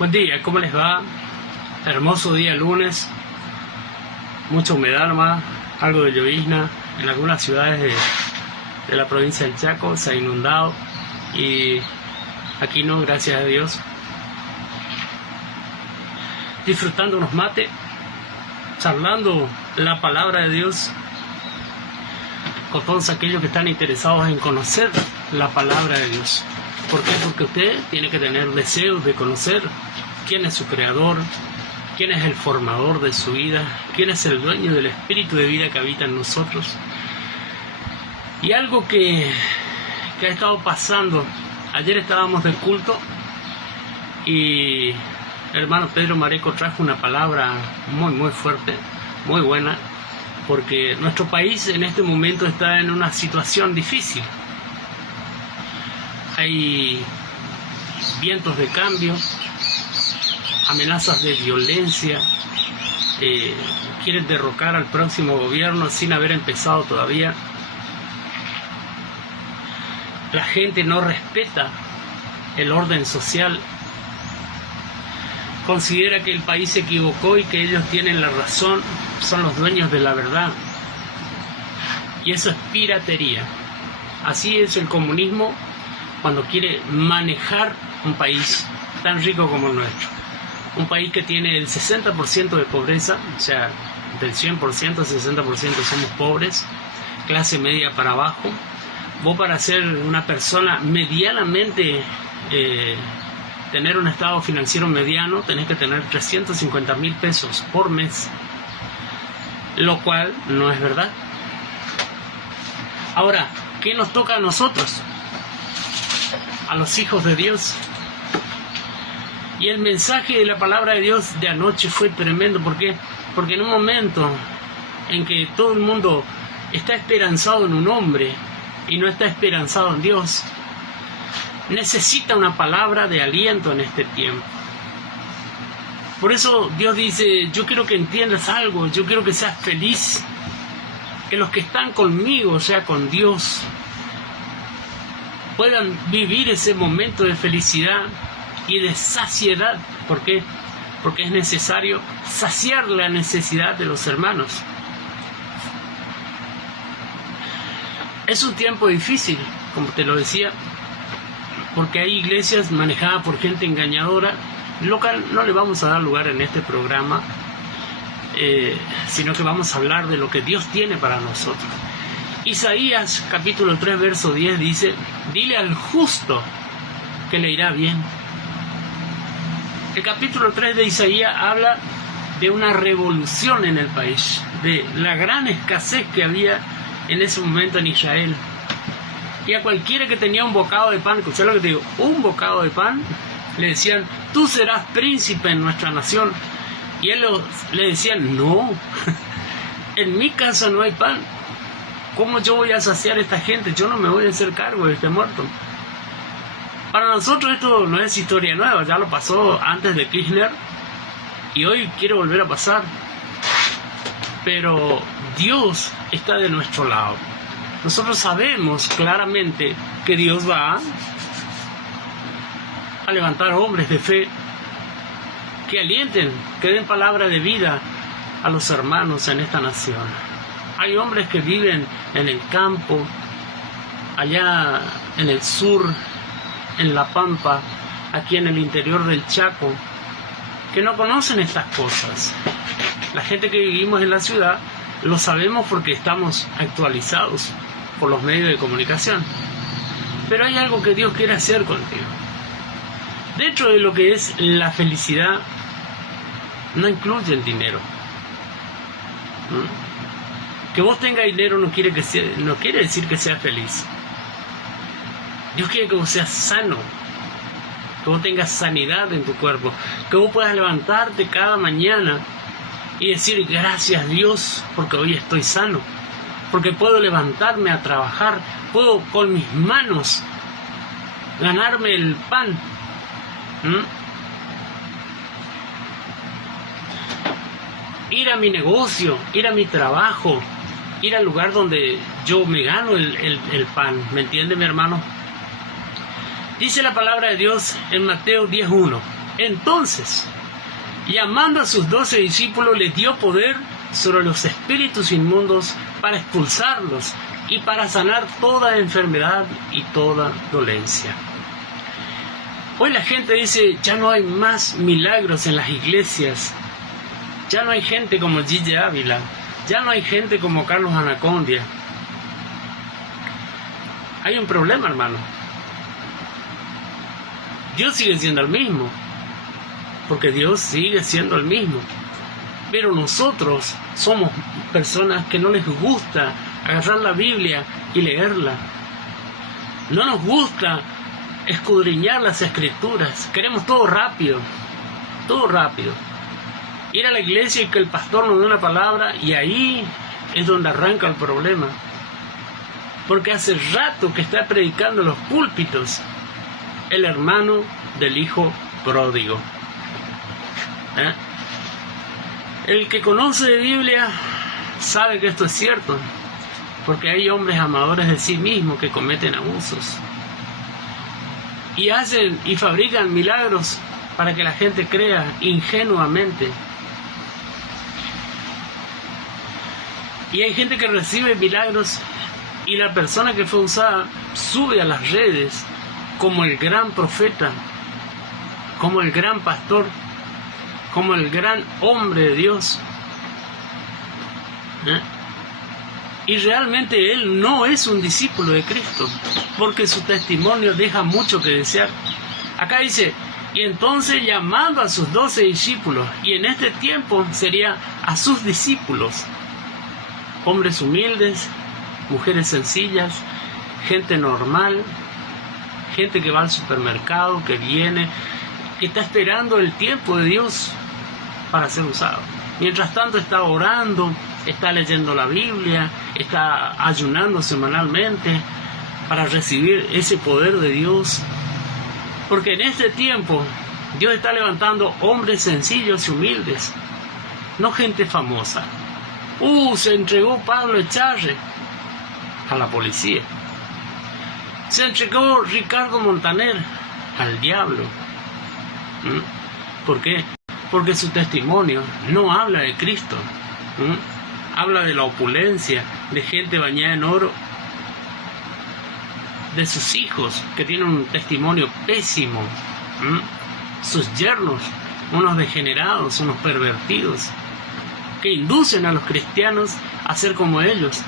Buen día, ¿cómo les va? Hermoso día lunes, mucha humedad nomás, algo de llovizna. En algunas ciudades de la provincia del Chaco se ha inundado y aquí no, gracias a Dios. Disfrutando unos mates, charlando la palabra de Dios con todos aquellos que están interesados en conocer la palabra de Dios. ¿Por qué? Porque usted tiene que tener deseos de conocer quién es su creador, quién es el formador de su vida, quién es el dueño del espíritu de vida que habita en nosotros. Y algo que ha estado pasando, ayer estábamos de culto y el hermano Pedro Mareco trajo una palabra muy fuerte, muy buena, porque nuestro país en este momento está en una situación difícil. Hay vientos de cambio, amenazas de violencia, quieren derrocar al próximo gobierno sin haber empezado todavía. La gente no respeta el orden social, considera que el país se equivocó y que ellos tienen la razón, son los dueños de la verdad. Y eso es piratería. Así es el comunismo cuando quiere manejar un país tan rico como el nuestro. Un país que tiene el 60% de pobreza, o sea, del 100%, 60% somos pobres, clase media para abajo. Vos para ser una persona medianamente, tener un estado financiero mediano, tenés que tener 350,000 pesos por mes, lo cual no es verdad. Ahora, ¿qué nos toca a nosotros? A los hijos de Dios. Y el mensaje de la palabra de Dios de anoche fue tremendo. ¿Por qué? Porque en un momento en que todo el mundo está esperanzado en un hombre y no está esperanzado en Dios, necesita una palabra de aliento en este tiempo. Por eso Dios dice, yo quiero que entiendas algo, yo quiero que seas feliz, que los que están conmigo, o sea, con Dios, puedan vivir ese momento de felicidad y de saciedad. ¿Por qué? Porque es necesario saciar la necesidad de los hermanos. Es un tiempo difícil, como te lo decía, porque hay iglesias manejadas por gente engañadora. Local no le vamos a dar lugar en este programa, sino que vamos a hablar de lo que Dios tiene para nosotros. Isaías capítulo 3 verso 10 dice, dile al justo que le irá bien. El capítulo 3 de Isaías habla de una revolución en el país, de la gran escasez que había en ese momento en Israel. Y a cualquiera que tenía un bocado de pan, escuchá lo que te digo, un bocado de pan, le decían, tú serás príncipe en nuestra nación. Y él le decían, no, en mi casa no hay pan. ¿Cómo yo voy a saciar a esta gente? Yo no me voy a hacer cargo de este muerto. Para nosotros esto no es historia nueva, ya lo pasó antes de Kirchner y hoy quiere volver a pasar. Pero Dios está de nuestro lado. Nosotros sabemos claramente que Dios va a levantar hombres de fe que alienten, que den palabra de vida a los hermanos en esta nación. Hay hombres que viven en el campo, allá en el sur, en La Pampa, aquí en el interior del Chaco, que no conocen estas cosas. La gente que vivimos en la ciudad lo sabemos porque estamos actualizados por los medios de comunicación. Pero hay algo que Dios quiere hacer contigo. Dentro de lo que es la felicidad, no incluye el dinero. Que vos tengas dinero no quiere decir que seas feliz. Dios quiere que vos seas sano, que vos tengas sanidad en tu cuerpo, que vos puedas levantarte cada mañana y decir gracias Dios porque hoy estoy sano, porque puedo levantarme a trabajar, puedo con mis manos ganarme el pan. Ir a mi negocio, ir a mi trabajo, ir al lugar donde yo me gano el pan. ¿Me entiende, mi hermano? Dice la palabra de Dios en Mateo 10:1. Entonces, llamando a sus 12 discípulos, les dio poder sobre los espíritus inmundos para expulsarlos y para sanar toda enfermedad y toda dolencia. Hoy la gente dice, ya no hay más milagros en las iglesias, ya no hay gente como Gigi Ávila, ya no hay gente como Carlos Anacondia. Hay un problema, hermano. Dios sigue siendo el mismo, porque Dios sigue siendo el mismo. Pero nosotros somos personas que no les gusta agarrar la Biblia y leerla. No nos gusta escudriñar las Escrituras. Queremos todo rápido, todo rápido. Ir a la iglesia y que el pastor nos dé una palabra, y ahí es donde arranca el problema. Porque hace rato que está predicando en los púlpitos el hermano del hijo pródigo. El que conoce de Biblia sabe que esto es cierto, porque hay hombres amadores de sí mismos que cometen abusos y hacen y fabrican milagros para que la gente crea ingenuamente. Y hay gente que recibe milagros y la persona que fue usada sube a las redes como el gran profeta, como el gran pastor, como el gran hombre de Dios. Y realmente él no es un discípulo de Cristo, porque su testimonio deja mucho que desear. Acá dice, y entonces llamando a sus 12 discípulos, y en este tiempo sería a sus discípulos, hombres humildes, mujeres sencillas, gente normal, gente que va al supermercado, que viene, que está esperando el tiempo de Dios para ser usado. Mientras tanto está orando, está leyendo la Biblia, está ayunando semanalmente para recibir ese poder de Dios. Porque en este tiempo Dios está levantando hombres sencillos y humildes, no gente famosa. Se entregó Pablo Echarre a la policía. Se entregó Ricardo Montaner al diablo. ¿Por qué? Porque su testimonio no habla de Cristo. Habla de la opulencia, de gente bañada en oro, de sus hijos que tienen un testimonio pésimo, sus yernos, unos degenerados, unos pervertidos, que inducen a los cristianos a ser como ellos.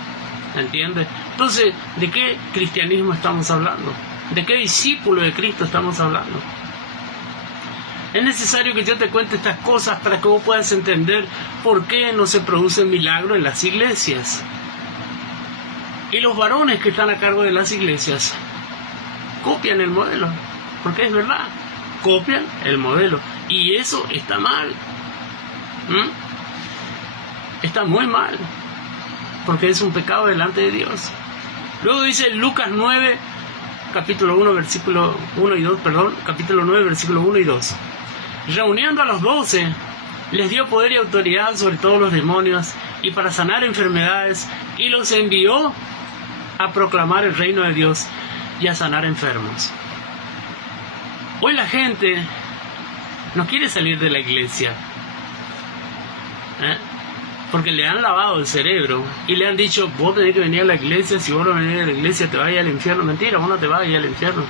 ¿Entiendes? Entonces, ¿de qué cristianismo estamos hablando? ¿De qué discípulo de Cristo estamos hablando? Es necesario que yo te cuente estas cosas para que vos puedas entender por qué no se producen milagros en las iglesias. Y los varones que están a cargo de las iglesias copian el modelo, porque es verdad, copian el modelo, y eso está mal. Está muy mal, porque es un pecado delante de Dios. Luego dice Lucas 9, capítulo 1, versículo 1 y 2, capítulo 9, versículo 1 y 2. Reuniendo a los 12, les dio poder y autoridad sobre todos los demonios y para sanar enfermedades, y los envió a proclamar el reino de Dios y a sanar enfermos. Hoy la gente no quiere salir de la iglesia, porque le han lavado el cerebro y le han dicho, vos tenés que venir a la iglesia, si vos no venís a la iglesia te vas a ir al infierno. Mentira, vos no te vas a ir al infierno.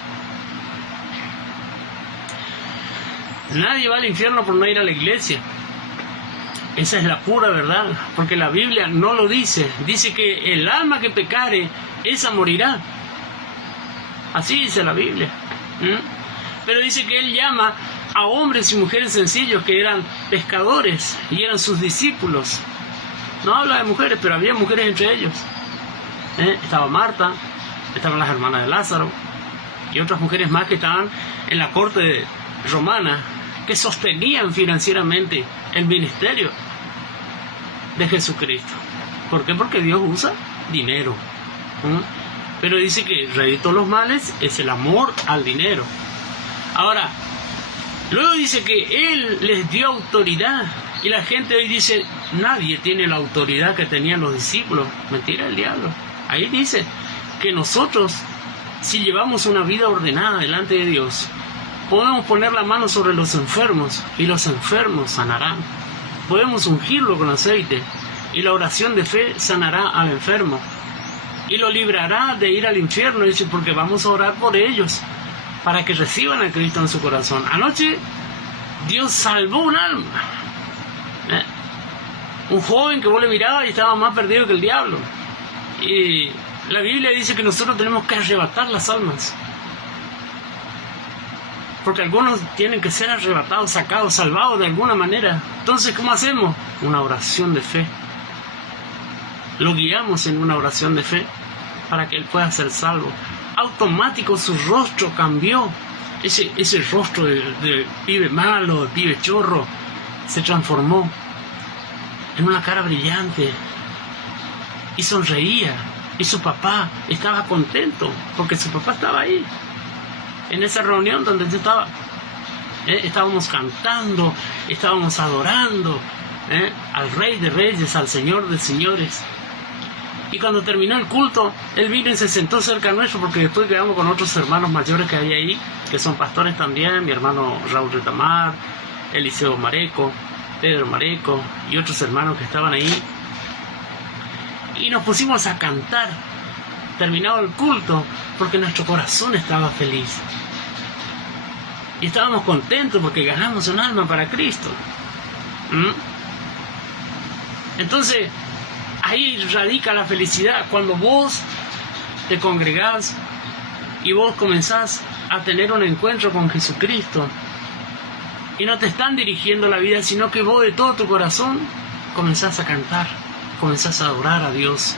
Nadie va al infierno por no ir a la iglesia. Esa es la pura verdad, porque la Biblia no lo dice. Dice que el alma que pecare, esa morirá. Así dice la Biblia. Pero dice que Él llama a hombres y mujeres sencillos que eran pescadores y eran sus discípulos. No habla de mujeres, pero había mujeres entre ellos. Estaba Marta, estaban las hermanas de Lázaro y otras mujeres más que estaban en la corte romana, que sostenían financieramente el ministerio de Jesucristo. ¿Por qué? Porque Dios usa dinero. Pero dice que el rey de todos los males es el amor al dinero. Ahora, luego dice que Él les dio autoridad, y la gente hoy dice, nadie tiene la autoridad que tenían los discípulos. Mentira, el diablo. Ahí dice que nosotros, si llevamos una vida ordenada delante de Dios, Podemos poner la mano sobre los enfermos y los enfermos sanarán. Podemos ungirlo con aceite y la oración de fe sanará al enfermo y lo librará de ir al infierno. Dice, porque vamos a orar por ellos para que reciban a Cristo en su corazón. Anoche Dios salvó un alma. Un joven que vos le mirabas y estaba más perdido que el diablo. Y la Biblia dice que nosotros tenemos que arrebatar las almas. Porque algunos tienen que ser arrebatados, sacados, salvados de alguna manera. Entonces, ¿cómo hacemos? Una oración de fe. Lo guiamos en una oración de fe para que él pueda ser salvo. Automático su rostro cambió. Ese rostro de pibe malo, de pibe chorro, se transformó en una cara brillante. Y sonreía. Y su papá estaba contento porque su papá estaba ahí. En esa reunión donde yo estaba, estábamos cantando, estábamos adorando al Rey de Reyes, al Señor de Señores. Y cuando terminó el culto, él vino y se sentó cerca nuestro, porque después quedamos con otros hermanos mayores que hay ahí, que son pastores también, mi hermano Raúl Retamar, Eliseo Mareco, Pedro Mareco y otros hermanos que estaban ahí. Y nos pusimos a cantar, terminado el culto, porque nuestro corazón estaba feliz. Y estábamos contentos porque ganamos un alma para Cristo. Entonces, ahí radica la felicidad. Cuando vos te congregás y vos comenzás a tener un encuentro con Jesucristo, y no te están dirigiendo la vida, sino que vos de todo tu corazón comenzás a cantar, comenzás a adorar a Dios.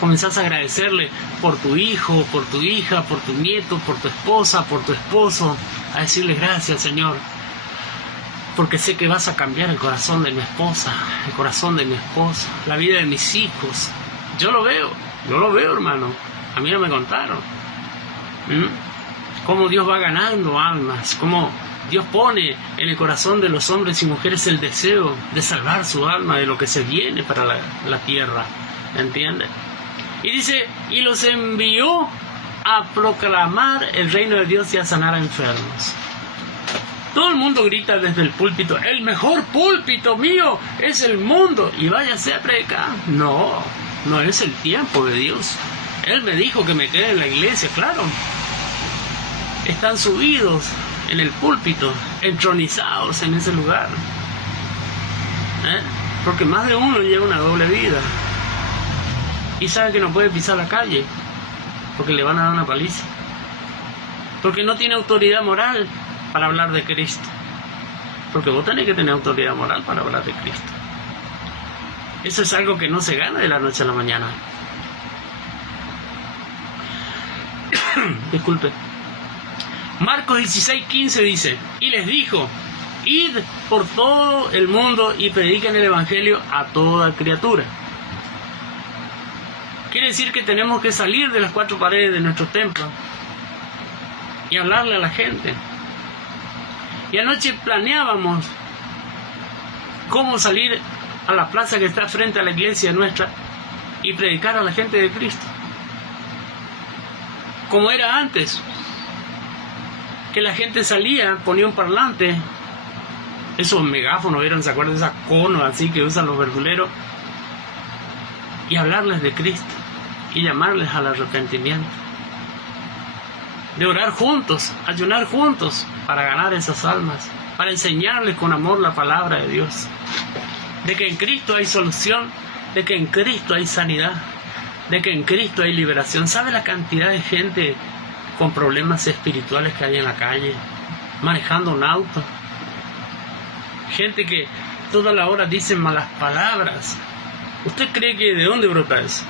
Comenzás a agradecerle por tu hijo, por tu hija, por tu nieto, por tu esposa, por tu esposo. A decirle gracias, Señor, porque sé que vas a cambiar el corazón de mi esposa, el corazón de mi esposa, la vida de mis hijos. Yo lo veo, hermano. A mí no me contaron. Cómo Dios va ganando almas, cómo Dios pone en el corazón de los hombres y mujeres el deseo de salvar su alma de lo que se viene para la tierra. ¿Entiendes? Y dice, y los envió a proclamar el reino de Dios y a sanar a enfermos. Todo el mundo grita desde el púlpito, el mejor púlpito mío es el mundo, y váyase a predicar. No es el tiempo de Dios. Él me dijo que me quede en la iglesia, claro. Están subidos en el púlpito, entronizados en ese lugar. Porque más de uno lleva una doble vida. Y sabe que no puede pisar la calle, porque le van a dar una paliza. Porque no tiene autoridad moral para hablar de Cristo. Porque vos tenés que tener autoridad moral para hablar de Cristo. Eso es algo que no se gana de la noche a la mañana. Disculpe. Marcos 16:15 dice, y les dijo, id por todo el mundo y prediquen el evangelio a toda criatura. Quiere decir que tenemos que salir de las cuatro paredes de nuestro templo y hablarle a la gente. Y anoche planeábamos cómo salir a la plaza que está frente a la iglesia nuestra y predicar a la gente de Cristo. Como era antes, que la gente salía, ponía un parlante, esos megáfonos eran, ¿se acuerdan? Esas conos así que usan los verduleros, y hablarles de Cristo y llamarles al arrepentimiento, de orar juntos, ayunar juntos para ganar esas almas, para enseñarles con amor la palabra de Dios, de que en Cristo hay solución, de que en Cristo hay sanidad, de que en Cristo hay liberación. ¿Sabe la cantidad de gente con problemas espirituales que hay en la calle, manejando un auto? Gente que toda la hora dicen malas palabras. ¿Usted cree que de dónde brota eso?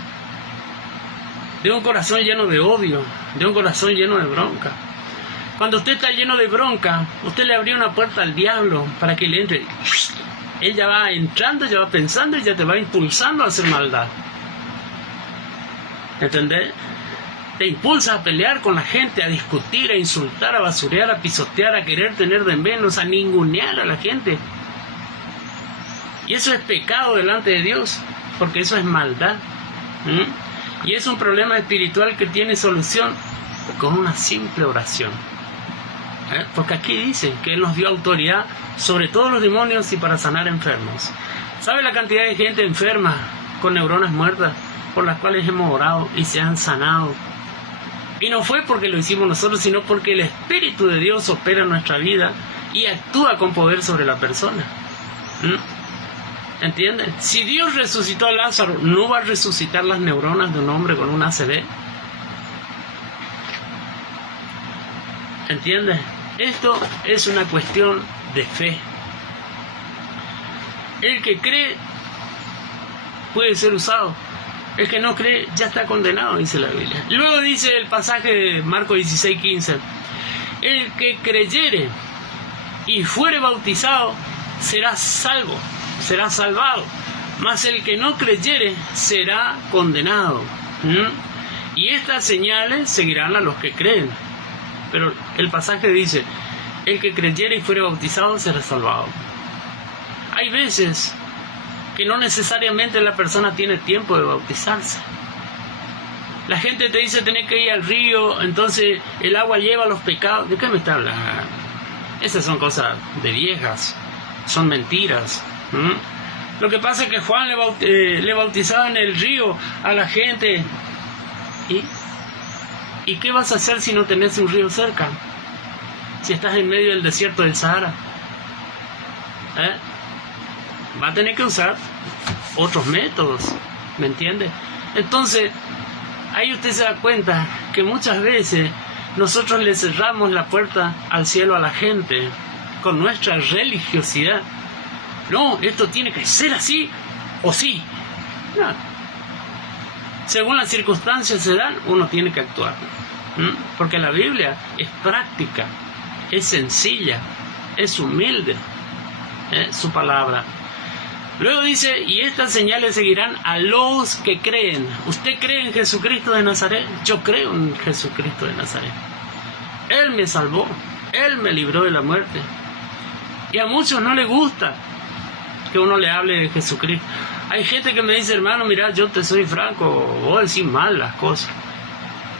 De un corazón lleno de odio, de un corazón lleno de bronca. Cuando usted está lleno de bronca, usted le abrió una puerta al diablo para que le entre. Él ya va entrando, ya va pensando y ya te va impulsando a hacer maldad. ¿Entendés? Te impulsa a pelear con la gente, a discutir, a insultar, a basurear, a pisotear, a querer tener de menos, a ningunear a la gente. Y eso es pecado delante de Dios, porque eso es maldad. Y es un problema espiritual que tiene solución con una simple oración. Porque aquí dice que Él nos dio autoridad sobre todos los demonios y para sanar enfermos. ¿Sabe la cantidad de gente enferma con neuronas muertas por las cuales hemos orado y se han sanado? Y no fue porque lo hicimos nosotros, sino porque el Espíritu de Dios opera en nuestra vida y actúa con poder sobre la persona. ¿Entiendes? Si Dios resucitó a Lázaro, ¿no va a resucitar las neuronas de un hombre con un ACV? ¿Entiendes? Esto es una cuestión de fe. El que cree puede ser usado. El que no cree ya está condenado, dice la Biblia. Luego dice el pasaje de Marcos 16:15. El que creyere y fuere bautizado será salvo, será salvado. Mas el que no creyere será condenado. Y estas señales seguirán a los que creen. Pero el pasaje dice, el que creyere y fuere bautizado será salvado. Hay veces que no necesariamente la persona tiene tiempo de bautizarse. La gente te dice tenés que ir al río, entonces el agua lleva los pecados. ¿De qué me está hablando? Esas son cosas de viejas, son mentiras. Lo que pasa es que Juan le bautizaba en el río a la gente. ¿Y qué vas a hacer si no tenés un río cerca? Si estás en medio del desierto del Sahara. Va a tener que usar otros métodos, ¿me entiende? Entonces, ahí usted se da cuenta que muchas veces nosotros le cerramos la puerta al cielo a la gente con nuestra religiosidad. No, esto tiene que ser así o sí. No. Según las circunstancias se dan, uno tiene que actuar. Porque la Biblia es práctica, es sencilla, es humilde, su palabra. Luego dice, y estas señales seguirán a los que creen. ¿Usted cree en Jesucristo de Nazaret? Yo creo en Jesucristo de Nazaret. Él me salvó, Él me libró de la muerte. Y a muchos no les gusta que uno le hable de Jesucristo. Hay gente que me dice, hermano, mira, yo te soy franco, vos decís mal las cosas.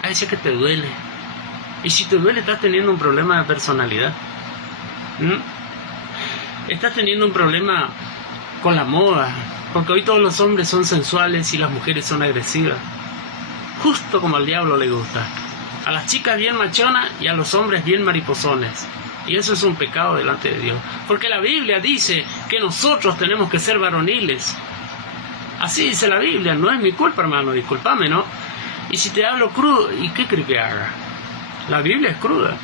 A veces que te duele. Y si te duele, estás teniendo un problema de personalidad. Estás teniendo un problema con la moda, porque hoy todos los hombres son sensuales y las mujeres son agresivas, justo como al diablo le gusta, a las chicas bien machonas y a los hombres bien mariposones, y eso es un pecado delante de Dios, porque la Biblia dice que nosotros tenemos que ser varoniles. Así dice la Biblia, no es mi culpa, hermano, discúlpame, ¿no? Y si te hablo crudo, ¿y qué crees que haga? La Biblia es cruda,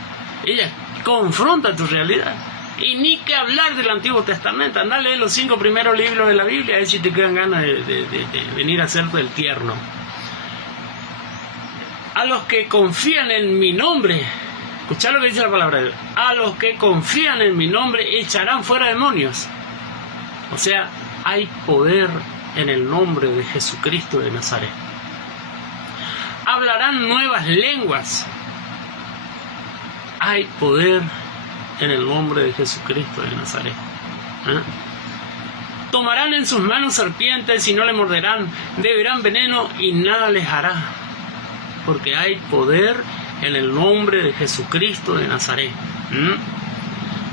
ella confronta tu realidad. Y ni que hablar del Antiguo Testamento. Andá a leer los 5 primeros libros de la Biblia, a ver si te quedan ganas de venir a hacerte el tierno. A los que confían en mi nombre, escuchá lo que dice la palabra de Dios, a los que confían en mi nombre echarán fuera demonios. O sea, hay poder en el nombre de Jesucristo de Nazaret. Hablarán nuevas lenguas. Hay poder en el nombre de Jesucristo de Nazaret. Tomarán en sus manos serpientes y no le morderán, beberán veneno y nada les hará, porque hay poder en el nombre de Jesucristo de Nazaret.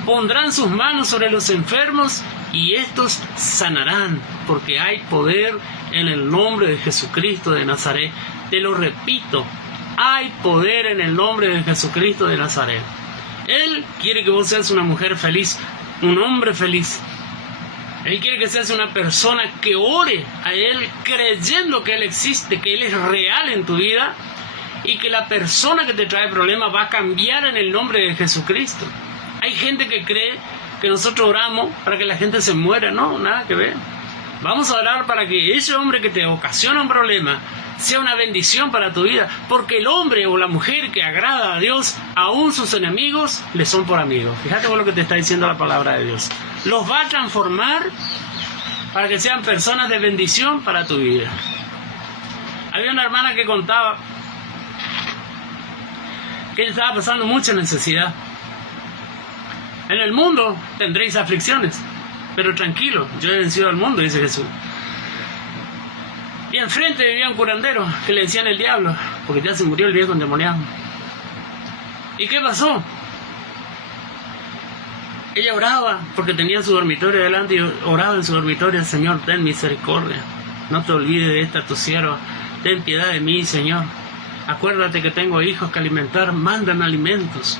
Pondrán sus manos sobre los enfermos y estos sanarán, porque hay poder en el nombre de Jesucristo de Nazaret. Te lo repito, hay poder en el nombre de Jesucristo de Nazaret. Él quiere que vos seas una mujer feliz, un hombre feliz. Él quiere que seas una persona que ore a Él creyendo que Él existe, que Él es real en tu vida y que la persona que te trae problemas va a cambiar en el nombre de Jesucristo. Hay gente que cree que nosotros oramos para que la gente se muera. No, nada que ver. Vamos a orar para que ese hombre que te ocasiona un problema sea una bendición para tu vida, porque el hombre o la mujer que agrada a Dios, aún sus enemigos le son por amigos. Fíjate con lo que te está diciendo la palabra de Dios. Los va a transformar para que sean personas de bendición para tu vida. Había una hermana que contaba que ella estaba pasando mucha necesidad. En el mundo tendréis aflicciones, pero tranquilo, yo he vencido al mundo, dice Jesús. Y enfrente vivía un curandero que le decían el diablo, porque ya se murió el viejo endemoniado. ¿Y qué pasó? Ella oraba porque tenía su dormitorio delante y oraba en su dormitorio: Señor, ten misericordia. No te olvides de esta tu sierva. Ten piedad de mí, Señor. Acuérdate que tengo hijos que alimentar. Mándame alimentos.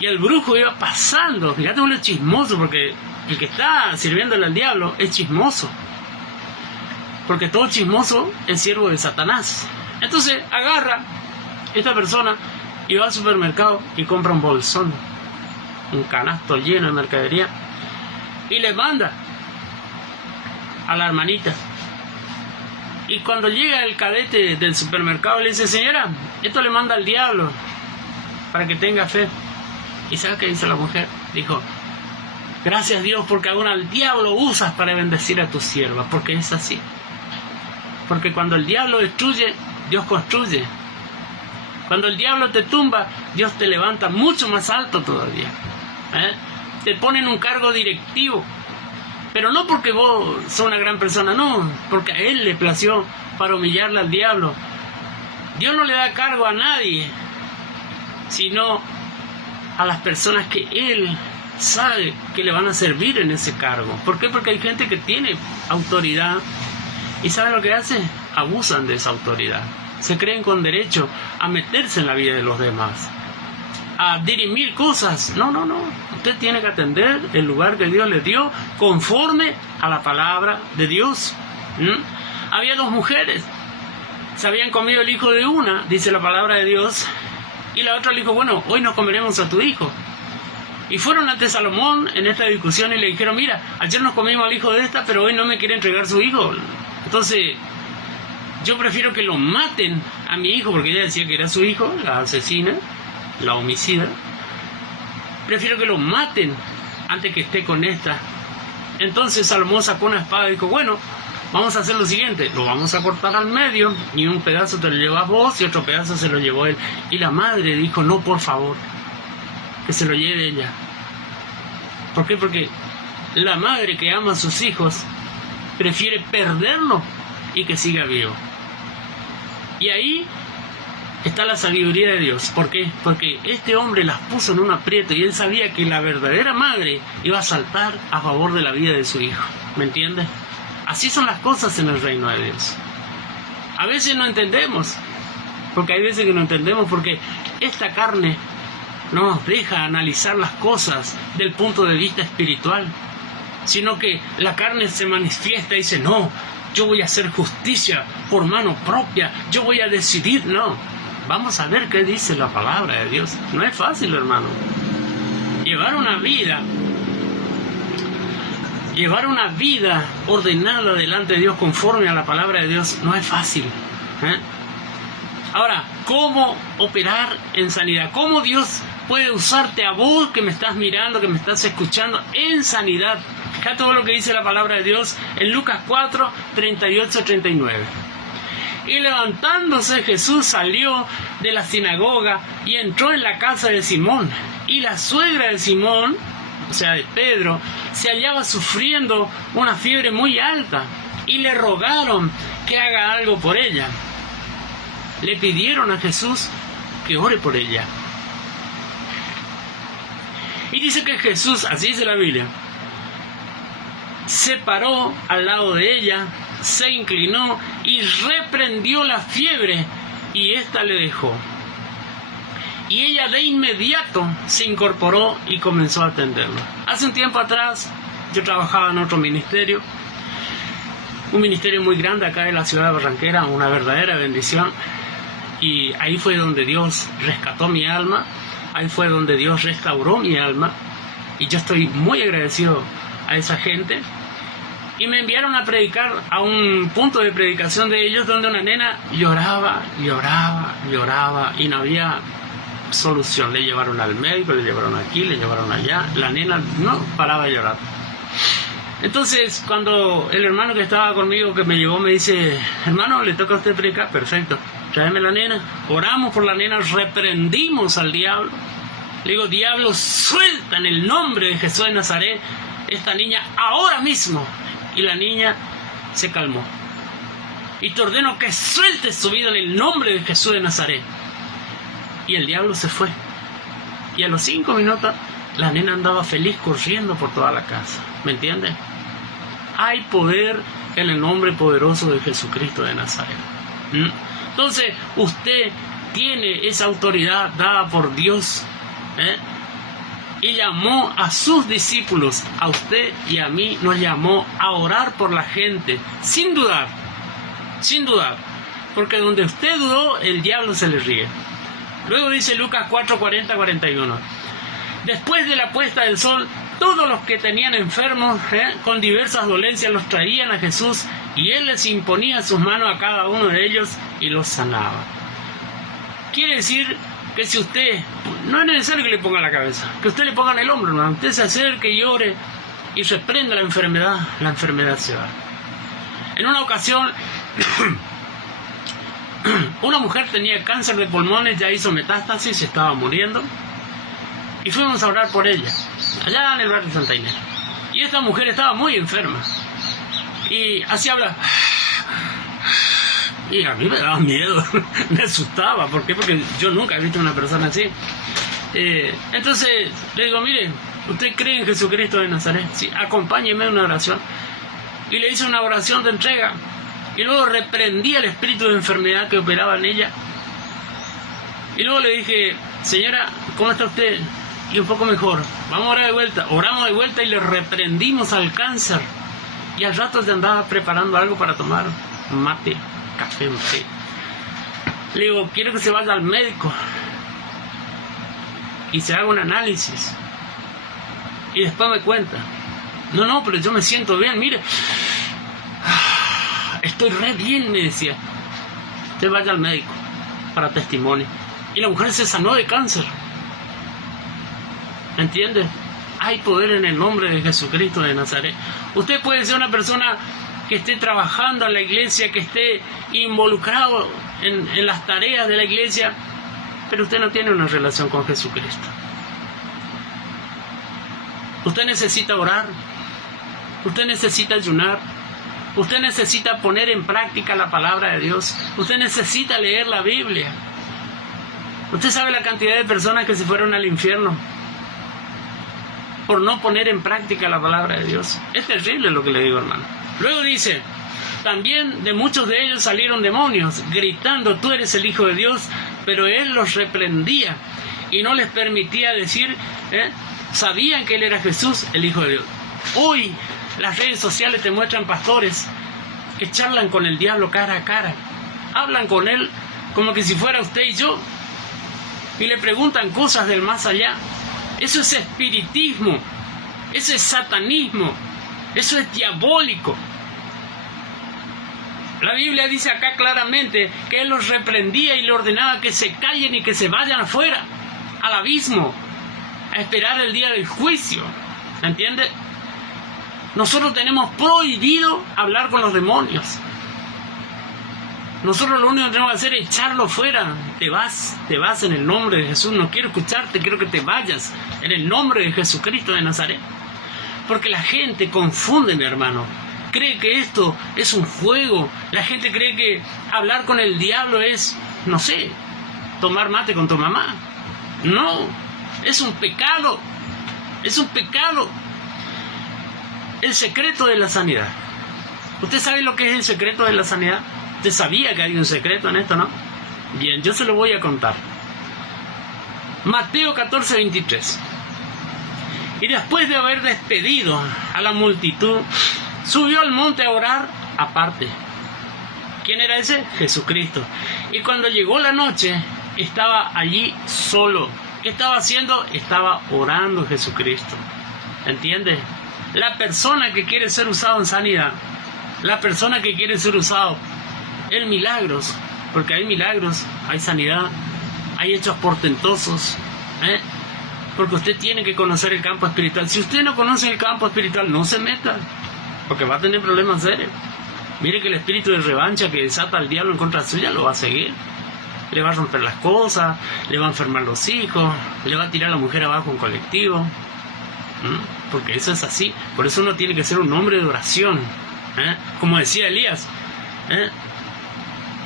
Y el brujo iba pasando. Fíjate, uno es chismoso, porque el que está sirviéndole al diablo es chismoso. Porque todo chismoso es siervo de Satanás. Entonces agarra esta persona y va al supermercado y compra un bolsón, un canasto lleno de mercadería, y le manda a la hermanita. Y cuando llega el cadete del supermercado le dice: señora, esto le manda al diablo para que tenga fe. ¿Y sabe qué dice la mujer? Dijo: gracias Dios, porque aún al diablo usas para bendecir a tu sierva. Porque es así. Porque cuando el diablo destruye, Dios construye. Cuando el diablo te tumba, Dios te levanta mucho más alto todavía. Te pone en un cargo directivo. Pero no porque vos sos una gran persona, no, porque a Él le plació para humillarle al diablo. Dios no le da cargo a nadie, sino a las personas que Él sabe que le van a servir en ese cargo. ¿Por qué? Porque hay gente que tiene autoridad y ¿sabe lo que hace? Abusan de esa autoridad. Se creen con derecho a meterse en la vida de los demás, a dirimir cosas. No. Usted tiene que atender el lugar que Dios le dio conforme a la palabra de Dios. Había dos mujeres. Se habían comido el hijo de una, dice la palabra de Dios, y la otra le dijo: bueno, hoy nos comeremos a tu hijo. Y fueron ante Salomón en esta discusión y le dijeron: mira, ayer nos comimos al hijo de esta, pero hoy no me quiere entregar su hijo. Entonces, yo prefiero que lo maten a mi hijo, porque ella decía que era su hijo, la asesina, la homicida. Prefiero que lo maten antes que esté con esta. Entonces Salomón sacó una espada y dijo: bueno, vamos a hacer lo siguiente, lo vamos a cortar al medio, y un pedazo te lo llevas vos y otro pedazo se lo llevó él. Y la madre dijo: no, por favor, que se lo lleve ella. ¿Por qué? Porque la madre que ama a sus hijos prefiere perderlo y que siga vivo. Y ahí está la sabiduría de Dios. ¿Por qué? Porque este hombre las puso en un aprieto y él sabía que la verdadera madre iba a saltar a favor de la vida de su hijo. ¿Me entiendes? Así son las cosas en el reino de Dios. A veces no entendemos, porque hay veces que no entendemos, porque esta carne no nos deja analizar las cosas del punto de vista espiritual, sino que la carne se manifiesta y dice: no, yo voy a hacer justicia por mano propia, yo voy a decidir. No, vamos a ver qué dice la palabra de Dios. No es fácil, hermano. Llevar una vida ordenada delante de Dios conforme a la palabra de Dios no es fácil. Ahora, ¿cómo operar en sanidad? ¿Cómo Dios puede usarte a vos que me estás mirando, que me estás escuchando, en sanidad? Fíjate todo lo que dice la palabra de Dios en Lucas 4, 38-39. Y levantándose Jesús salió de la sinagoga y entró en la casa de Simón. Y la suegra de Simón, o sea de Pedro, se hallaba sufriendo una fiebre muy alta y le rogaron que haga algo por ella. Le pidieron a Jesús que ore por ella. Y dice que Jesús, así dice la Biblia, se paró al lado de ella, se inclinó y reprendió la fiebre, y ésta le dejó. Y ella de inmediato se incorporó y comenzó a atenderlo. Hace un tiempo atrás yo trabajaba en otro ministerio, un ministerio muy grande acá en la ciudad de Barranquera, una verdadera bendición. Y ahí fue donde Dios rescató mi alma, ahí fue donde Dios restauró mi alma, y yo estoy muy agradecido a esa gente. Y me enviaron a predicar a un punto de predicación de ellos donde una nena lloraba y no había solución. Le llevaron al médico, le llevaron aquí, le llevaron allá, la nena no paraba de llorar. Entonces, cuando el hermano que estaba conmigo, que me llevó, me dice: hermano, ¿le toca a usted predicar? Perfecto, tráeme la nena. Oramos por la nena, reprendimos al diablo. Le digo: diablo, suelta en el nombre de Jesús de Nazaret esta niña ahora mismo. Y la niña se calmó. Y te ordeno que sueltes su vida en el nombre de Jesús de Nazaret. Y el diablo se fue. Y a los 5 minutos la nena andaba feliz corriendo por toda la casa. ¿Me entiende? Hay poder en el nombre poderoso de Jesucristo de Nazaret. Entonces, usted tiene esa autoridad dada por Dios, y llamó a sus discípulos, a usted y a mí, nos llamó a orar por la gente, sin dudar, porque donde usted dudó, el diablo se le ríe. Luego dice Lucas 4:40-41, después de la puesta del sol, todos los que tenían enfermos con diversas dolencias los traían a Jesús, y Él les imponía sus manos a cada uno de ellos y los sanaba. Quiere decir que si usted, no es necesario que le ponga la cabeza, que usted le ponga en el hombro, ¿no? Usted se acerque y ore y reprenda la enfermedad se va. En una ocasión, una mujer tenía cáncer de pulmones, ya hizo metástasis, se estaba muriendo, y fuimos a orar por ella, allá en el barrio de Santa Inés. Y esta mujer estaba muy enferma, y así habla, y a mí me daba miedo, me asustaba. ¿Por qué? Porque yo nunca he visto a una persona así. Entonces le digo, mire, ¿usted cree en Jesucristo de Nazaret? Sí, acompáñeme en una oración. Y le hice una oración de entrega, y luego reprendí el espíritu de enfermedad que operaba en ella. Y luego le dije, señora, ¿cómo está usted? Y un poco mejor, vamos a orar de vuelta. Oramos de vuelta y le reprendimos al cáncer. Y al rato se andaba preparando algo para tomar, mate, café, mate. Le digo, quiero que se vaya al médico y se haga un análisis, y después me cuenta. No, pero yo me siento bien, mire, estoy re bien, me decía. Usted vaya al médico para testimonio. Y la mujer se sanó de cáncer. ¿Me entiende? Hay poder en el nombre de Jesucristo de Nazaret. Usted puede ser una persona que esté trabajando en la iglesia, que esté involucrado en las tareas de la iglesia, pero usted no tiene una relación con Jesucristo. Usted necesita orar, usted necesita ayunar, usted necesita poner en práctica la palabra de Dios, usted necesita leer la Biblia. Usted sabe la cantidad de personas que se fueron al infierno por no poner en práctica la palabra de Dios. Es terrible lo que le digo, hermano. Luego dice, también de muchos de ellos salieron demonios, gritando, tú eres el Hijo de Dios, pero Él los reprendía y no les permitía decir, sabían que Él era Jesús, el Hijo de Dios. Hoy las redes sociales te muestran pastores que charlan con el diablo cara a cara, hablan con él como que si fuera usted y yo, y le preguntan cosas del más allá. Eso es espiritismo, eso es satanismo, eso es diabólico. La Biblia dice acá claramente que Él los reprendía y le ordenaba que se callen y que se vayan afuera, al abismo, a esperar el día del juicio. ¿Entiende? Nosotros tenemos prohibido hablar con los demonios. Nosotros lo único que tenemos que hacer es echarlo fuera. Te vas en el nombre de Jesús. No quiero escucharte, quiero que te vayas en el nombre de Jesucristo de Nazaret. Porque la gente confunde, mi hermano. Cree que esto es un juego. La gente cree que hablar con el diablo es, no sé, tomar mate con tu mamá. No, es un pecado. Es un pecado. El secreto de la sanidad. ¿Usted sabe lo que es el secreto de la sanidad? ¿Usted sabía que hay un secreto en esto, no? Bien, yo se lo voy a contar. Mateo 14:23. Y después de haber despedido a la multitud, subió al monte a orar aparte. ¿Quién era ese? Jesucristo. Y cuando llegó la noche, estaba allí solo. ¿Qué estaba haciendo? Estaba orando Jesucristo. ¿Entiende? La persona que quiere ser usado en sanidad, la persona que quiere ser usado en milagros, porque hay milagros, hay sanidad, hay hechos portentosos, porque usted tiene que conocer el campo espiritual. Si usted no conoce el campo espiritual, no se meta, porque va a tener problemas serios. Mire que el espíritu de revancha que desata al diablo en contra suya lo va a seguir. Le va a romper las cosas, le va a enfermar los hijos, le va a tirar a la mujer abajo en colectivo. Porque eso es así. Por eso uno tiene que ser un hombre de oración. Como decía Elías,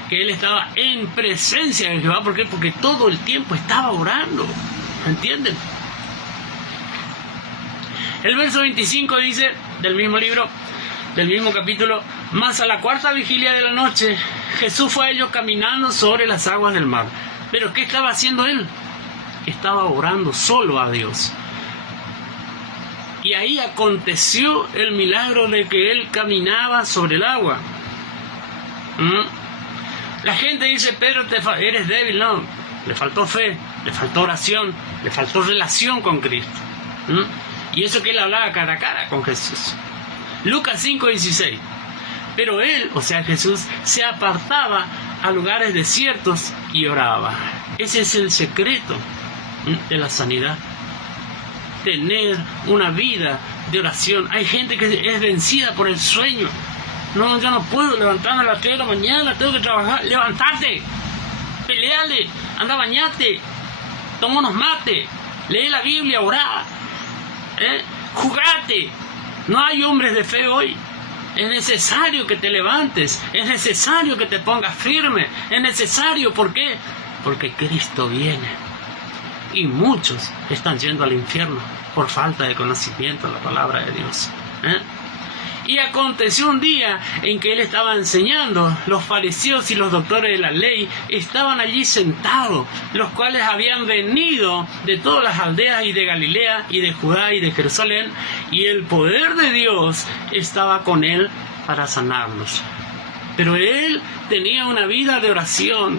que él estaba en presencia de Jehová. ¿Por qué? Porque todo el tiempo estaba orando. ¿Entienden? El verso 25 dice, del mismo libro, del mismo capítulo: mas a la cuarta vigilia de la noche, Jesús fue a ellos caminando sobre las aguas del mar. ¿Pero qué estaba haciendo él? Estaba orando solo a Dios. Y ahí aconteció el milagro de que él caminaba sobre el agua. La gente dice: Pedro, eres débil. No, le faltó fe, le faltó oración, le faltó relación con Cristo. Y eso que él hablaba cara a cara con Jesús. Lucas 5:16. Pero él, o sea Jesús, se apartaba a lugares desiertos y oraba. Ese es el secreto de la sanidad. Tener una vida de oración. Hay gente que es vencida por el sueño. No, yo no puedo levantarme a las 3 de la mañana, tengo que trabajar. Levantate, peleale, anda, bañate, toma unos mates, lee la Biblia, orá, jugate. No hay hombres de fe hoy. Es necesario que te levantes, es necesario que te pongas firme, es necesario. ¿Por qué? Porque Cristo viene. Y muchos están yendo al infierno por falta de conocimiento de la palabra de Dios. Y aconteció un día en que él estaba enseñando, los fariseos y los doctores de la ley estaban allí sentados, los cuales habían venido de todas las aldeas y de Galilea y de Judá y de Jerusalén, y el poder de Dios estaba con él para sanarlos. Pero él tenía una vida de oración.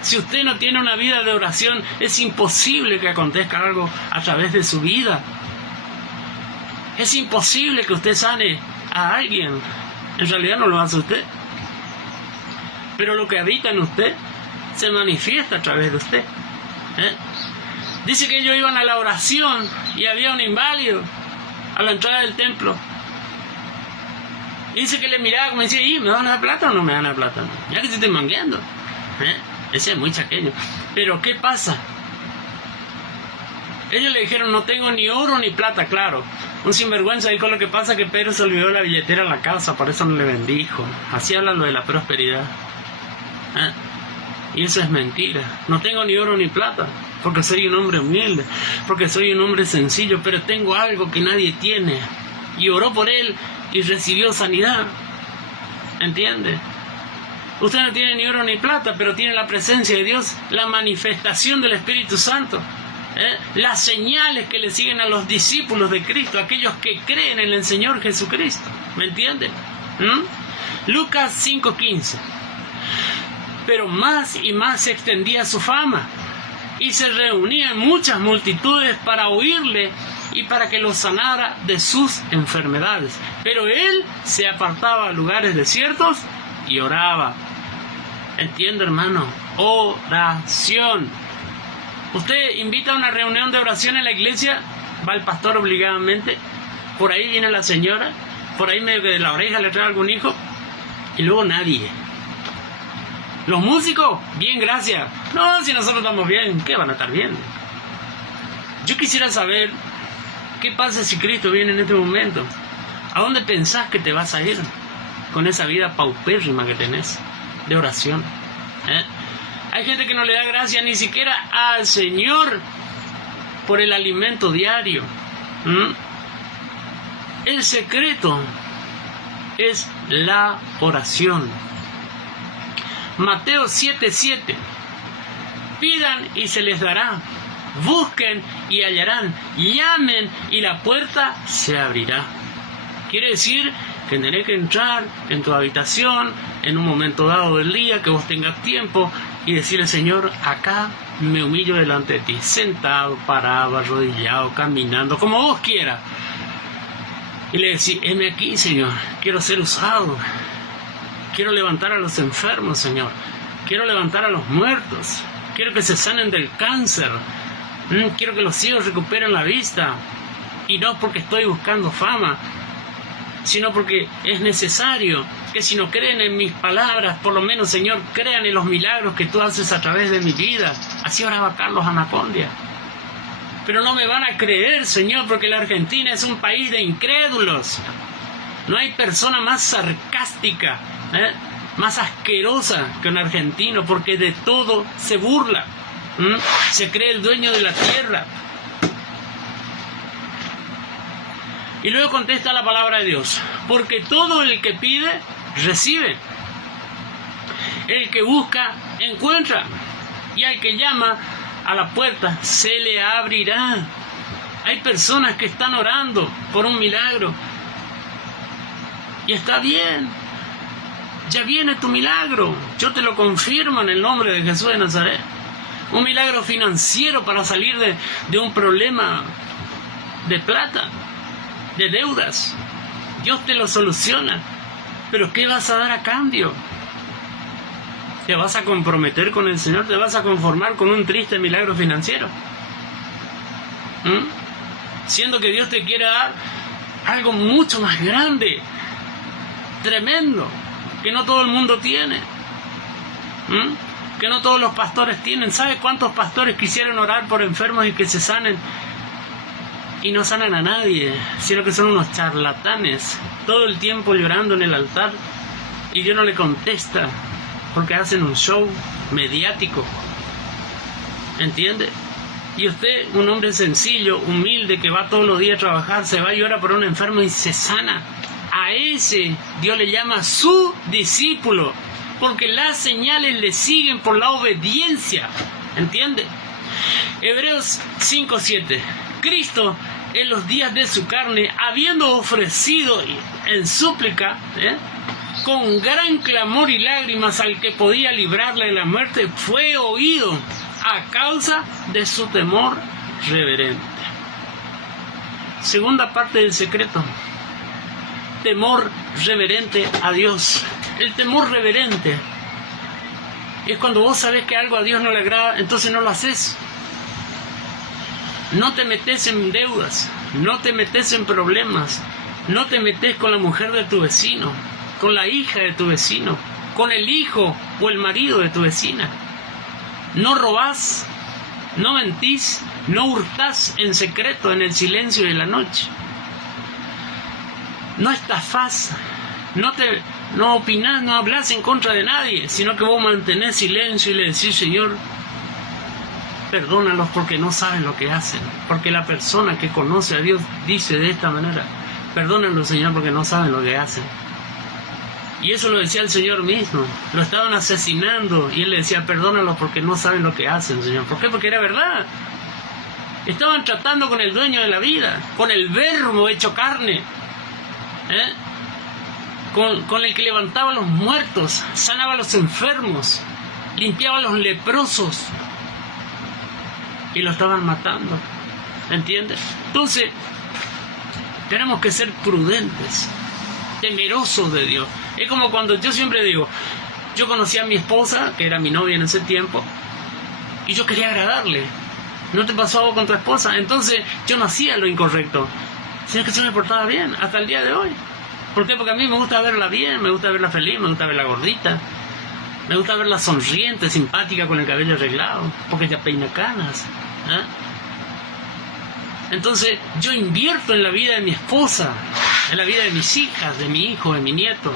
Si usted no tiene una vida de oración, es imposible que acontezca algo a través de su vida. Es imposible que usted sane a alguien. En realidad no lo hace usted. Pero lo que habita en usted se manifiesta a través de usted. Dice que ellos iban a la oración y había un inválido a la entrada del templo. Y dice que le miraba como decía: ¿me dan la plata o no me dan la plata? Ya que se estoy mangueando. Ese es muy chaqueño. Pero ¿qué pasa? Ellos le dijeron: no tengo ni oro ni plata. Claro, un sinvergüenza dijo: lo que pasa es que Pedro se olvidó la billetera en la casa, por eso no le bendijo. Así habla lo de la prosperidad. Y eso es mentira. No tengo ni oro ni plata, porque soy un hombre humilde, porque soy un hombre sencillo, pero tengo algo que nadie tiene. Y oró por él y recibió sanidad. ¿Entiende? Usted no tiene ni oro ni plata, pero tiene la presencia de Dios, la manifestación del Espíritu Santo, las señales que le siguen a los discípulos de Cristo, aquellos que creen en el Señor Jesucristo. ¿Me entienden? Lucas 5:15. Pero más y más se extendía su fama, y se reunían muchas multitudes para oírle y para que los sanara de sus enfermedades. Pero él se apartaba a lugares desiertos y oraba. ¿Entiende, hermano? Oración. Usted invita a una reunión de oración en la iglesia, va el pastor obligadamente, por ahí viene la señora, por ahí medio que de la oreja le trae algún hijo, y luego nadie. Los músicos, bien, gracias. No, si nosotros estamos bien, ¿qué van a estar bien? Yo quisiera saber qué pasa si Cristo viene en este momento. ¿A dónde pensás que te vas a ir con esa vida paupérrima que tenés de oración? Hay gente que no le da gracias ni siquiera al Señor por el alimento diario. El secreto es la oración. Mateo 7:7. Pidan y se les dará. Busquen y hallarán. Llamen y la puerta se abrirá. Quiere decir que tendré que entrar en tu habitación en un momento dado del día, que vos tengas tiempo, y decirle: Señor, acá me humillo delante de ti, sentado, parado, arrodillado, caminando, como vos quieras. Y le decís: heme aquí, Señor, quiero ser usado, quiero levantar a los enfermos, Señor, quiero levantar a los muertos, quiero que se sanen del cáncer, quiero que los ciegos recuperen la vista, y no porque estoy buscando fama, sino porque es necesario que si no creen en mis palabras, por lo menos, Señor, crean en los milagros que tú haces a través de mi vida. Así oraba Carlos Anacondia. Pero no me van a creer, Señor, porque la Argentina es un país de incrédulos. No hay persona más sarcástica, más asquerosa que un argentino, porque de todo se burla. Se cree el dueño de la tierra. Y luego contesta la palabra de Dios: porque todo el que pide, recibe. El que busca, encuentra. Y al que llama a la puerta, se le abrirá. Hay personas que están orando por un milagro. Y está bien. Ya viene tu milagro. Yo te lo confirmo en el nombre de Jesús de Nazaret. Un milagro financiero para salir de un problema de plata, de deudas. Dios te lo soluciona. Pero ¿qué vas a dar a cambio? ¿Te vas a comprometer con el Señor? ¿Te vas a conformar con un triste milagro financiero? Siendo que Dios te quiere dar algo mucho más grande, tremendo, que no todo el mundo tiene, que no todos los pastores tienen. ¿Sabe cuántos pastores quisieran orar por enfermos y que se sanen? Y no sanan a nadie, sino que son unos charlatanes, todo el tiempo llorando en el altar, y Dios no le contesta, porque hacen un show mediático. ¿Entiende? Y usted, un hombre sencillo, humilde, que va todos los días a trabajar, se va y ora por un enfermo y se sana. A ese Dios le llama su discípulo, porque las señales le siguen por la obediencia. ¿Entiende? Hebreos 5:7. Cristo, en los días de su carne, habiendo ofrecido en súplica, con gran clamor y lágrimas al que podía librarle de la muerte, fue oído a causa de su temor reverente. Segunda parte del secreto: temor reverente a Dios. El temor reverente es cuando vos sabés que algo a Dios no le agrada, entonces no lo haces. No te metes en deudas, no te metes en problemas, no te metes con la mujer de tu vecino, con la hija de tu vecino, con el hijo o el marido de tu vecina. No robás, no mentís, no hurtás en secreto en el silencio de la noche. No estafás, no opinás, no hablás en contra de nadie, sino que vos mantenés silencio y le decís: Señor, perdónalos porque no saben lo que hacen. Porque la persona que conoce a Dios dice de esta manera: perdónalos, Señor, porque no saben lo que hacen. Y eso lo decía el Señor mismo. Lo estaban asesinando y Él le decía: perdónalos porque no saben lo que hacen, Señor. ¿Por qué? Porque era verdad. Estaban tratando con el dueño de la vida, con el Verbo hecho carne, con el que levantaba a los muertos, sanaba a los enfermos, limpiaba a los leprosos, y lo estaban matando. ¿Entiendes? Entonces tenemos que ser prudentes, temerosos de Dios. Es como cuando yo siempre digo: yo conocí a mi esposa, que era mi novia en ese tiempo, y yo quería agradarle. ¿No te pasó algo con tu esposa? Entonces yo no hacía lo incorrecto, sino que yo me portaba bien hasta el día de hoy. ¿Por qué? Porque a mí me gusta verla bien, me gusta verla feliz, me gusta verla gordita, me gusta verla sonriente, simpática, con el cabello arreglado, porque ella peina canas. Entonces yo invierto en la vida de mi esposa, en la vida de mis hijas, de mi hijo, de mi nieto.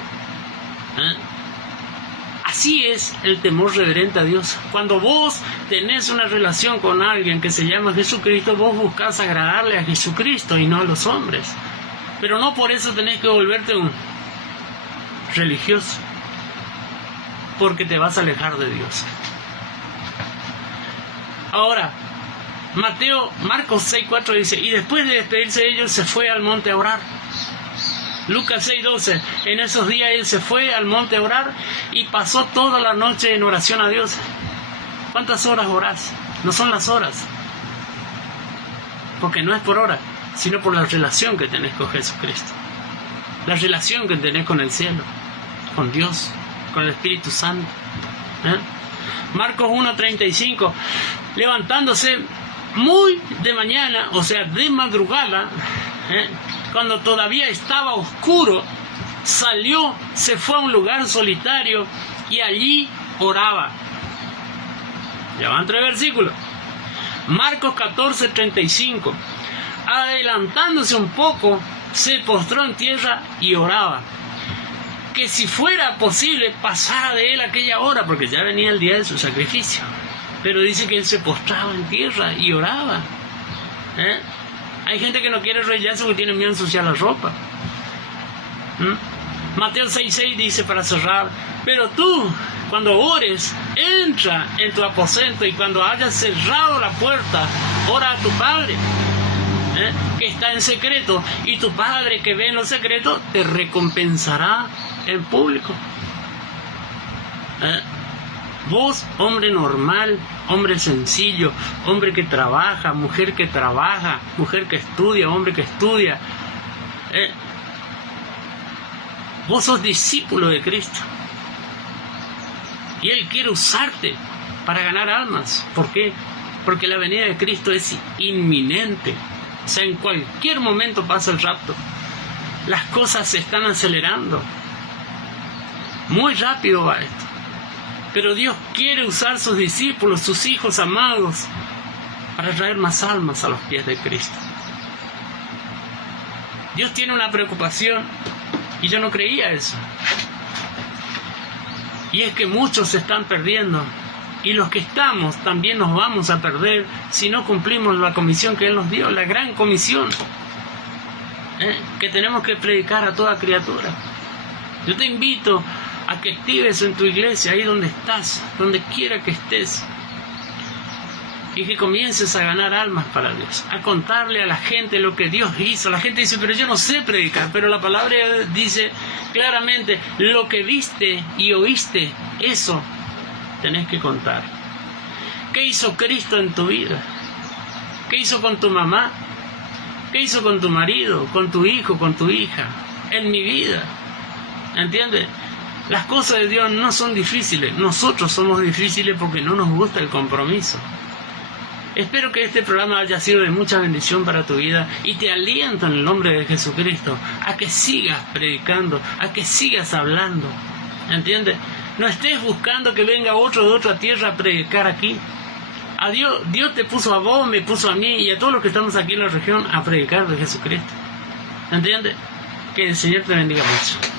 Así es el temor reverente a Dios. Cuando vos tenés una relación con alguien que se llama Jesucristo, vos buscás agradarle a Jesucristo y no a los hombres. Pero no por eso tenés que volverte un religioso, porque te vas a alejar de Dios. Ahora, Marcos 6:4 dice: y después de despedirse de ellos, se fue al monte a orar. Lucas 6:12: en esos días Él se fue al monte a orar y pasó toda la noche en oración a Dios. ¿Cuántas horas orás? No son las horas, porque no es por hora, sino por la relación que tenés con Jesucristo, la relación que tenés con el cielo, con Dios, con el Espíritu Santo. Marcos 1:35: levantándose muy de mañana, o sea, de madrugada, cuando todavía estaba oscuro, salió, se fue a un lugar solitario y allí oraba. Ya van 3 versículos. Marcos 14:35: adelantándose un poco, se postró en tierra y oraba, que si fuera posible pasara de él aquella hora, porque ya venía el día de su sacrificio. Pero dice que él se postraba en tierra y oraba. Hay gente que no quiere arrodillarse porque tiene miedo a ensuciar la ropa. Mateo 6:6 dice, para cerrar, pero tú, cuando ores, entra en tu aposento y cuando hayas cerrado la puerta, ora a tu Padre, que está en secreto, y tu Padre que ve en lo secreto te recompensará en público. Vos, hombre normal, hombre sencillo, hombre que trabaja, mujer que trabaja, mujer que estudia, hombre que estudia, vos sos discípulo de Cristo. Y Él quiere usarte para ganar almas. ¿Por qué? Porque la venida de Cristo es inminente. O sea, en cualquier momento pasa el rapto. Las cosas se están acelerando. Muy rápido va esto. Pero Dios quiere usar sus discípulos, sus hijos amados, para traer más almas a los pies de Cristo. Dios tiene una preocupación, y yo no creía eso. Y es que muchos se están perdiendo, y los que estamos también nos vamos a perder si no cumplimos la comisión que Él nos dio, la gran comisión, que tenemos que predicar a toda criatura. Yo te invito a que actives en tu iglesia, ahí donde estás, donde quiera que estés, y que comiences a ganar almas para Dios, a contarle a la gente lo que Dios hizo. La gente dice, pero yo no sé predicar, pero la palabra dice claramente, lo que viste y oíste, eso tenés que contar. ¿Qué hizo Cristo en tu vida? ¿Qué hizo con tu mamá? ¿Qué hizo con tu marido, con tu hijo, con tu hija? En mi vida, ¿entiendes? Las cosas de Dios no son difíciles, nosotros somos difíciles porque no nos gusta el compromiso. Espero que este programa haya sido de mucha bendición para tu vida y te aliento en el nombre de Jesucristo a que sigas predicando, a que sigas hablando, ¿entiendes? No estés buscando que venga otro de otra tierra a predicar aquí. A Dios te puso a vos, me puso a mí y a todos los que estamos aquí en la región a predicar de Jesucristo, ¿entiendes? Que el Señor te bendiga mucho.